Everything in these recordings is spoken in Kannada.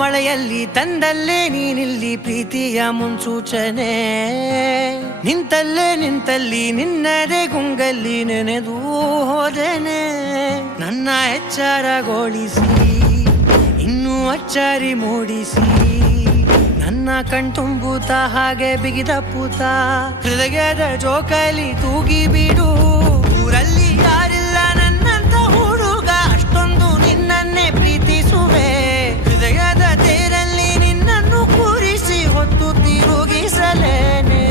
ಮಳೆಯಲ್ಲಿ ತಂದಲ್ಲೇ ನೀನಿಲ್ಲಿ ಪ್ರೀತಿಯ ಮುನ್ಸೂಚನೆ, ನಿಂತಲ್ಲಿ ನಿನ್ನದೇ ಗುಂಗಲ್ಲಿ ನೆನೆದು ಹೋದೆನೆ. ನನ್ನ ಎಚ್ಚರಗೊಳಿಸಿ ಇನ್ನೂ ಅಚ್ಚರಿ ಮೂಡಿಸಿ, ನನ್ನ ಕಣ್ತುಂಬುತ್ತ ಹಾಗೆ ಬಿಗಿದ ಪೂತ ಹೃದಯದ ಜೋಕಾಲಿ ತೂಗಿ ಬಿಡು. ಊರಲ್ಲಿ ಯಾರಿಲ್ಲ ನನ್ನಂತ ಹುಡುಗ, ಅಷ್ಟೊಂದು ನಿನ್ನನ್ನೇ ಪ್ರೀತಿಸುವೆ. ಹೃದಯದ ತೇರಲ್ಲಿ ನಿನ್ನನ್ನು ಕೂರಿಸಿ ಹೊತ್ತು ತಿರುಗಿಸಲೇನೆ.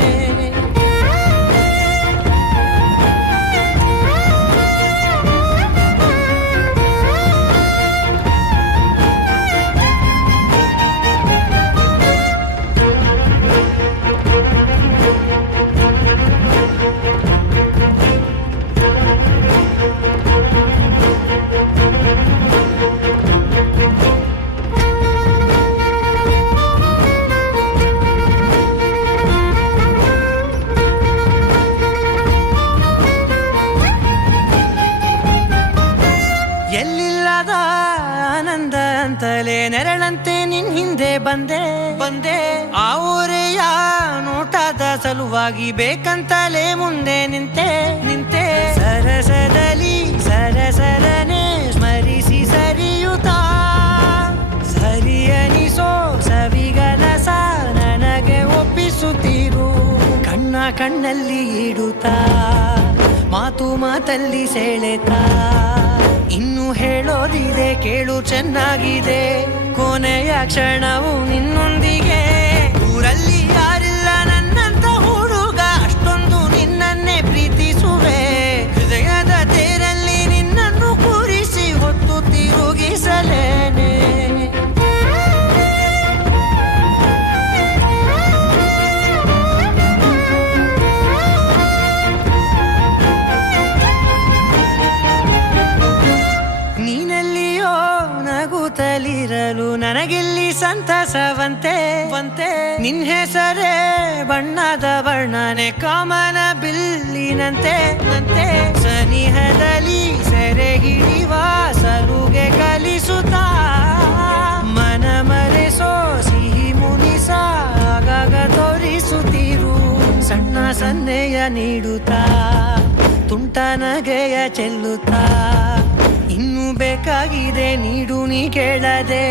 ಎಲ್ಲಿಲ್ಲದ ಆನಂದ ಅಂತಲೇ ನೆರಳಂತೆ ನಿನ್ ಹಿಂದೆ ಬಂದೆ. ಆ ಊರೆಯ ನೋಟದ ಸಲುವಾಗಿ ಬೇಕಂತಲೇ ಮುಂದೆ ನಿಂತೆ. ಸರಸದಲ್ಲಿ ಸರಸರನೆ ಸ್ಮರಿಸಿ ಸರಿಯುತ್ತಾ, ಸರಿಯನಿಸೋ ಸವಿಗನಸ ನನಗೆ ಒಪ್ಪಿಸುತ್ತೀರು. ಕಣ್ಣಲ್ಲಿ ಇಡುತ್ತಾ, ಮಾತಲ್ಲಿ ಸೆಳೆತಾ, ಇನ್ನು ಹೇಳೋದಿದೆ ಕೇಳು ಚೆನ್ನಾಗಿದೆ. ಕೊನೆಯ ಕ್ಷಣವು ನಿನ್ನೊಂದಿಗೆ. ಊರಲ್ಲಿ ಯಾರಿಲ್ಲ ನನ್ನಂತ ಹುಡುಗ, ಅಷ್ಟೊಂದು ನಿನ್ನನ್ನೇ ಪ್ರೀತಿಸುವೆ. ಹೃದಯದ ತೇರಲ್ಲಿ ನಿನ್ನನ್ನು ಕೂರಿಸಿ ಹೊತ್ತು ತಿರುಗಿಸಲೇನೆ. ನೀನೆಲ್ಲಿಯೋ ನಗುತ್ತಲಿರಲು ನನಗಿಲ್ಲಿ ಸಂತಸವಂತೆ. ನಿನ್ ಹೆಸರೇ ಬಣ್ಣದ ವರ್ಣನೆ ಕಾಮನ ಬಿಲ್ಲಿನಂತೆ. ಸನಿಹದಲ್ಲಿ ಸೆರೆ ಹಿಡಿಯುವ ಸಲುಗೆ ಕಲಿಸುತ್ತಾ, ಮನ ಮರೆಸೋ ಸಿಹಿ ಮುನಿಸ ಆಗಾಗ ತೋರಿಸುತ್ತೀರು. ಸಣ್ಣ ಸನ್ನೆಯ ನೀಡುತ್ತಾ, ತುಂಟ ನಗೆಯ ಚೆಲ್ಲುತ್ತಾ, ಇನ್ನು ಬೇಕಾಗಿದೆ ನೀಡು ನೀ ಕೇಳದೆ.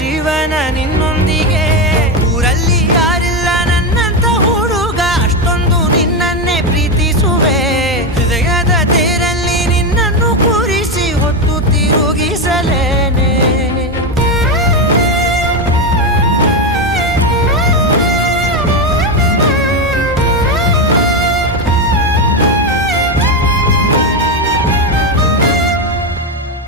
ಜೀವನ ನಿನ್ನೊಂದಿಗೆ.